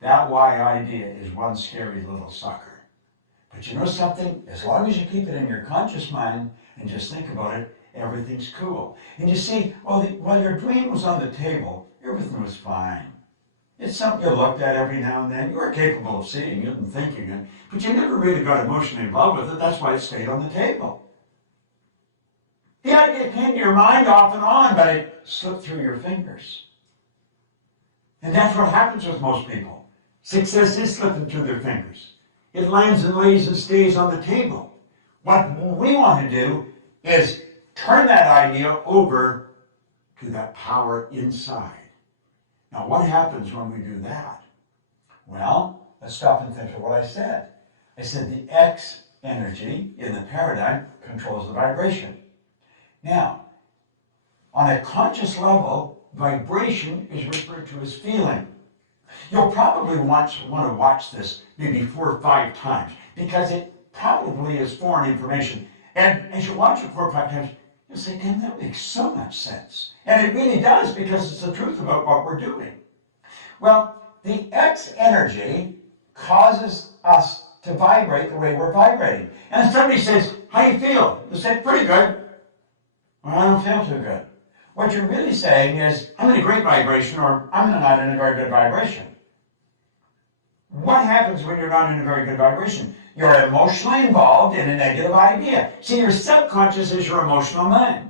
That why idea is one scary little sucker. But you know something? As long as you keep it in your conscious mind and just think about it, everything's cool. And you see, while your dream was on the table, everything was fine. It's something you looked at every now and then. You were capable of seeing it and thinking it, but you never really got emotionally involved with it. That's why it stayed on the table. The idea came to your mind off and on, but it slipped through your fingers. And that's what happens with most people. Success is slipping through their fingers. It lands and lays and stays on the table. What we want to do is turn that idea over to that power inside. Now, what happens when we do that? Well, let's stop and think of what I said. I said the X energy in the paradigm controls the vibration. Now, on a conscious level, vibration is referred to as feeling. You'll probably want to watch this maybe 4 or 5 times because it probably is foreign information. And as you watch it 4 or 5 times, you'll say, damn, that makes so much sense. And it really does because it's the truth about what we're doing. Well, the X energy causes us to vibrate the way we're vibrating. And if somebody says, how do you feel? You say, pretty good. Well, I don't feel too good. What you're really saying is, I'm in a great vibration or I'm not in a very good vibration. What happens when you're not in a very good vibration? You're emotionally involved in a negative idea. See, your subconscious is your emotional mind.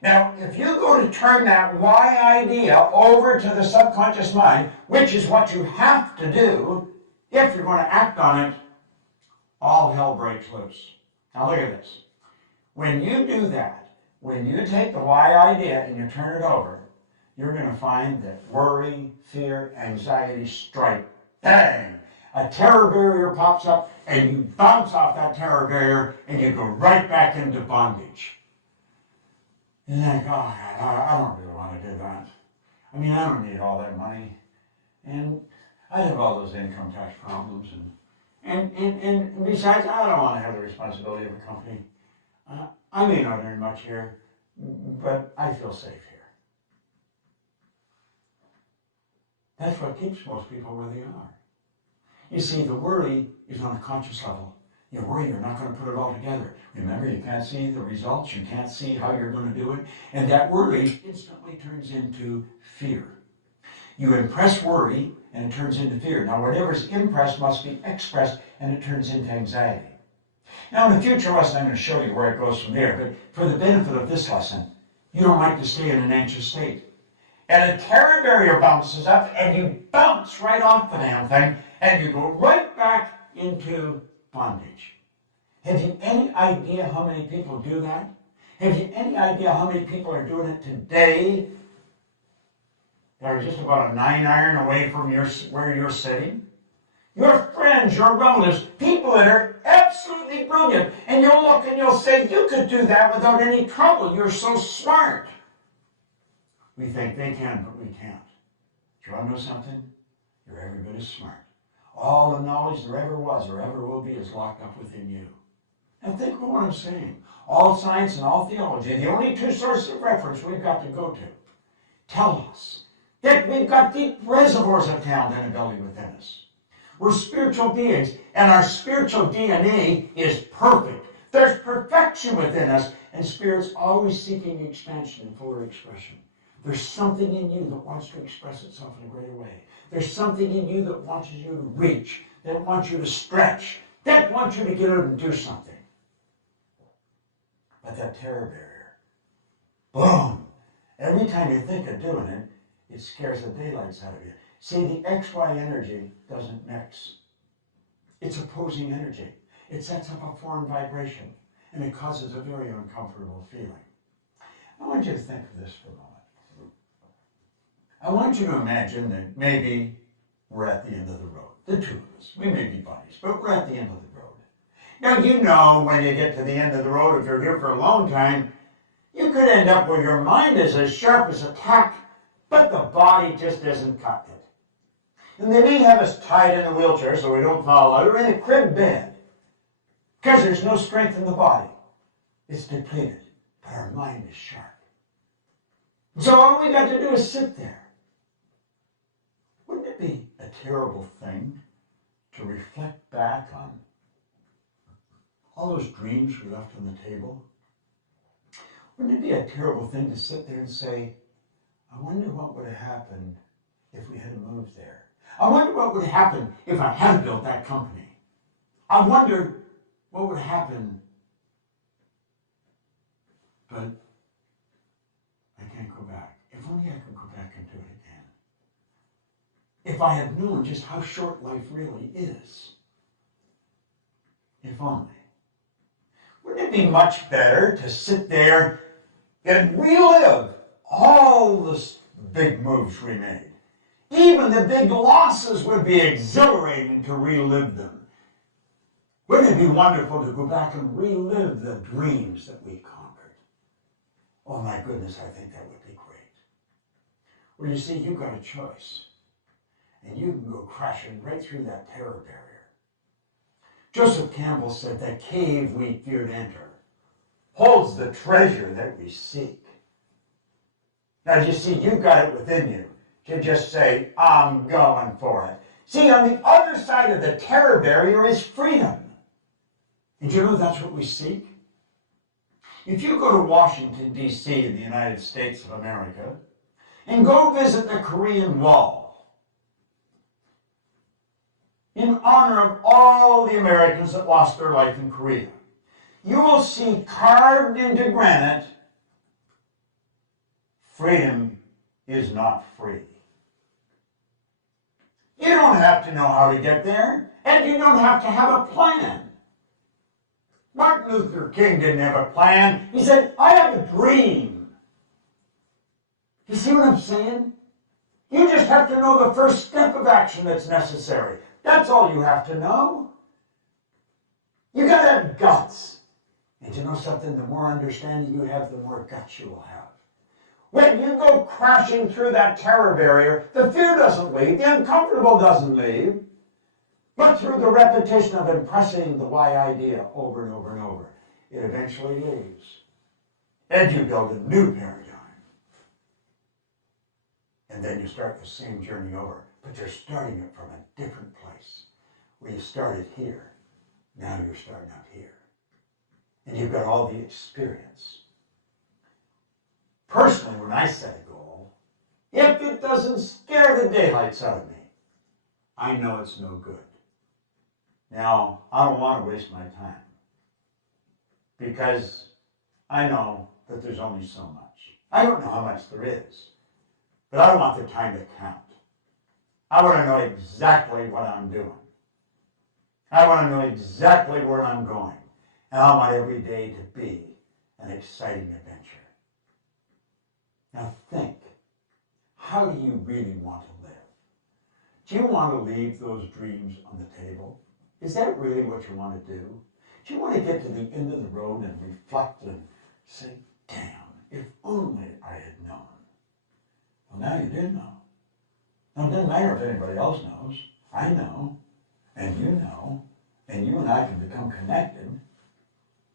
Now, if you go to turn that why idea over to the subconscious mind, which is what you have to do, if you're going to act on it, all hell breaks loose. Now look at this. When you do that, when you take the why idea and you turn it over, you're going to find that worry, fear, anxiety strike. Bang! A terror barrier pops up and you bounce off that terror barrier and you go right back into bondage. You think, oh God, I don't really want to do that. I mean, I don't need all that money. And I have all those income tax problems. And besides, I don't want to have the responsibility of a company. I may not earn much here, but I feel safe here. That's what keeps most people where they are. You see, the worry is on a conscious level. You worry you're not going to put it all together. Remember, you can't see the results. You can't see how you're going to do it. And that worry instantly turns into fear. You impress worry, and it turns into fear. Now, whatever's impressed must be expressed, and it turns into anxiety. Now, in the future lesson, I'm going to show you where it goes from there. But for the benefit of this lesson, you don't like to stay in an anxious state. And a terror barrier bounces up, and you bounce right off the damn thing, and you go right back into bondage. Have you any idea how many people do that? Have you any idea how many people are doing it today that are just about a 9-iron away from where you're sitting? Your friends, your relatives, people that are absolutely brilliant, and you'll look and you'll say, you could do that without any trouble. You're so smart. We think they can, but we can't. Do you want to know something? You're every bit as smart. All the knowledge there ever was or ever will be is locked up within you. And think about what I'm saying. All science and all theology, the only two sources of reference we've got to go to, tell us that we've got deep reservoirs of talent and ability within us. We're spiritual beings, and our spiritual DNA is perfect. There's perfection within us, and Spirit's always seeking expansion and fuller expression. There's something in you that wants to express itself in a greater way. There's something in you that wants you to reach, that wants you to stretch, that wants you to get out and do something. But that terror barrier, boom! Every time you think of doing it, it scares the daylights out of you. See, the XY energy doesn't mix. It's opposing energy. It sets up a foreign vibration, and it causes a very uncomfortable feeling. I want you to think of this for a moment. I want you to imagine that maybe we're at the end of the road. The two of us. We may be buddies, but we're at the end of the road. Now, you know when you get to the end of the road, if you're here for a long time, you could end up where your mind is as sharp as a tack, but the body just isn't cut it. And they may have us tied in a wheelchair so we don't fall out, or in a crib bed, because there's no strength in the body. It's depleted, but our mind is sharp. So all we got to do is sit there. Wouldn't it be a terrible thing to reflect back on all those dreams we left on the table? Wouldn't it be a terrible thing to sit there and say, I wonder what would have happened if we had moved there? I wonder what would have happened if I had built that company. I wonder what would happen, but I can't go back. If only I could go back and do it again. If I had known just how short life really is. If only. Wouldn't it be much better to sit there and relive all the big moves we made? Even the big losses would be exhilarating to relive them. Wouldn't it be wonderful to go back and relive the dreams that we conquered? Oh my goodness, I think that would be great. Well, you see, you've got a choice. And you can go crashing right through that terror barrier. Joseph Campbell said that cave we feared enter holds the treasure that we seek. Now, you see, you've got it within you to just say, I'm going for it. See, on the other side of the terror barrier is freedom. And you know that's what we seek? If you go to Washington, D.C. in the United States of America, and go visit the Korean Wall, in honor of all the Americans that lost their life in Korea, you will see carved into granite, freedom is not free. You don't have to know how to get there, and you don't have to have a plan. Martin Luther King didn't have a plan. He said, I have a dream. You see what I'm saying? You just have to know the first step of action that's necessary. That's all you have to know. You got to have guts. And you know something? The more understanding you have, the more guts you will have. When you go crashing through that terror barrier, the fear doesn't leave, the uncomfortable doesn't leave, but through the repetition of impressing the why idea over and over and over, it eventually leaves. And you build a new paradigm. And then you start the same journey over, but you're starting it from a different place. Where you started here, now you're starting up here. And you've got all the experience. Personally, when I set a goal, if it doesn't scare the daylights out of me, I know it's no good. Now, I don't want to waste my time because I know that there's only so much. I don't know how much there is, but I want the time to count. I want to know exactly what I'm doing. I want to know exactly where I'm going. And I want every day to be an exciting adventure. Now think, how do you really want to live? Do you want to leave those dreams on the table? Is that really what you want to do? Do you want to get to the end of the road and reflect and say, damn, if only I had known? Well, now you did know. Now, it doesn't matter if anybody else knows. I know, and you and I can become connected.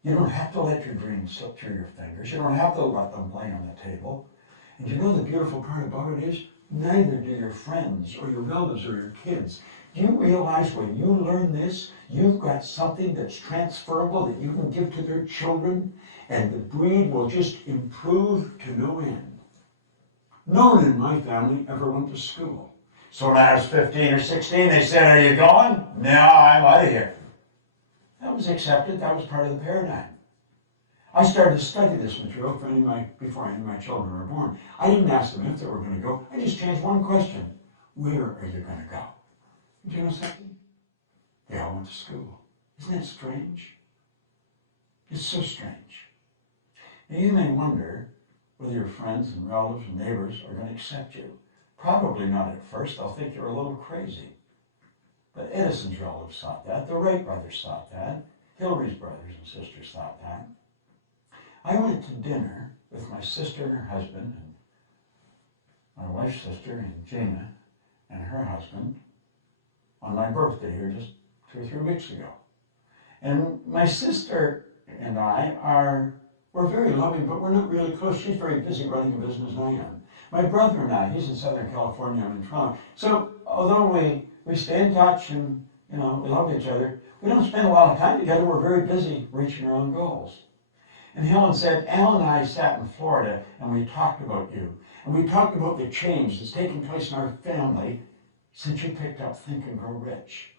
You don't have to let your dreams slip through your fingers. You don't have to let them lay on the table. And you know the beautiful part about it is, neither do your friends or your relatives or your kids. Do you realize when you learn this, you've got something that's transferable that you can give to their children, and the breed will just improve to no end? No one in my family ever went to school. So when I was 15 or 16, they said, are you going? No, I'm out of here. That was accepted. That was part of the paradigm. I started to study this material before any of my children were born. I didn't ask them if they were going to go. I just changed one question. Where are you going to go? Do you know something? They all went to school. Isn't that strange? It's so strange. Now you may wonder whether your friends and relatives and neighbors are going to accept you. Probably not at first. They'll think you're a little crazy. But Edison's relatives thought that. The Wright brothers thought that. Hillary's brothers and sisters thought that. I went to dinner with my sister and her husband, and my wife's sister, and Gina, and her husband, on my birthday here just 2 or 3 weeks ago. And my sister and we're very loving, but we're not really close. She's very busy running a business, and I am. My brother and I, he's in Southern California, I'm in Toronto. So although we stay in touch and, we love each other, we don't spend a lot of time together. We're very busy reaching our own goals. And Helen said, Al and I sat in Florida and we talked about you. And we talked about the change that's taken place in our family since you picked up Think and Grow Rich.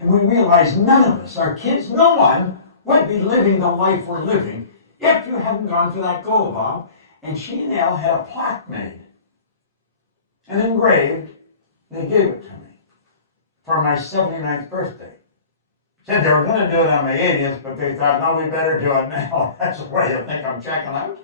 And we realized none of us, our kids, no one, would be living the life we're living if you hadn't gone for that goal, Bob. And she and Al had a plaque made and engraved. They gave it to me for my 79th birthday. Said they were going to do it on my 80th, but they thought, no, we better do it now. That's the way you think I'm checking out.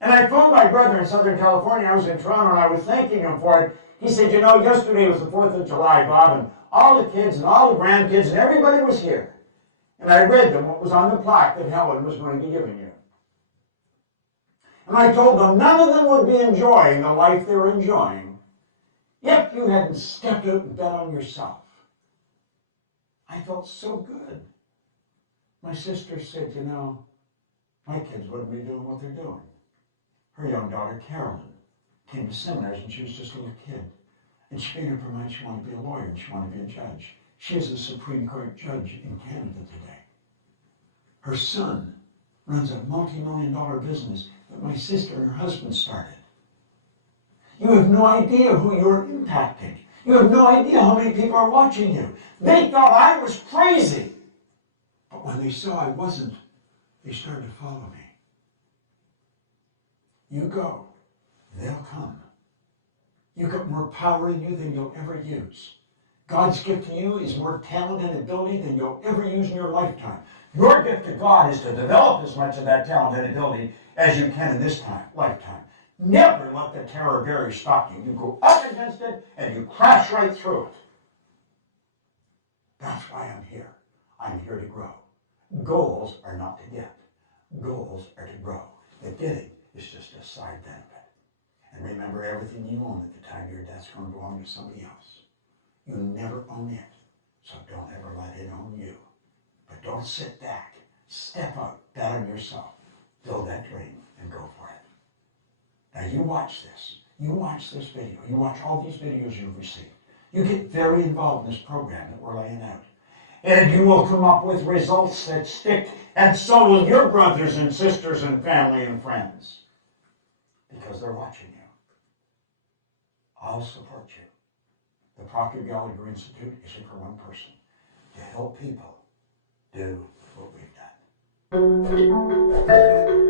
And I phoned my brother in Southern California. I was in Toronto, and I was thanking him for it. He said, yesterday was the 4th of July, Bob, and all the kids and all the grandkids and everybody was here. And I read them what was on the plaque that Helen was going to be giving you. And I told them none of them would be enjoying the life they were enjoying if you hadn't stepped out and bet on yourself. I felt so good. My sister said, my kids wouldn't be doing what they're doing. Her young daughter, Carolyn, came to seminars when she was just a little kid. And she made up her mind she wanted to be a lawyer and she wanted to be a judge. She is a Supreme Court judge in Canada today. Her son runs a multi-million-dollar business that my sister and her husband started. You have no idea who you're impacting. You have no idea how many people are watching you. They thought I was crazy. But when they saw I wasn't, they started to follow me. You go, they'll come. You've got more power in you than you'll ever use. God's gift to you is more talent and ability than you'll ever use in your lifetime. Your gift to God is to develop as much of that talent and ability as you can in this lifetime. Never let the terror barrier stop you. You go up against it and you crash right through it. That's why I'm here. I'm here to grow. Goals are not to get. Goals are to grow. The getting is just a side benefit. And remember, everything you own at the time of your death is going to belong to somebody else. You never own it, so don't ever let it own you. But don't sit back. Step up, bet on yourself, build that dream, and go for it. Now you watch this. You watch this video. You watch all these videos you've received. You get very involved in this program that we're laying out. And you will come up with results that stick, and so will your brothers and sisters and family and friends. Because they're watching you. I'll support you. The Proctor Gallagher Institute isn't for one person. To help people do what we've done.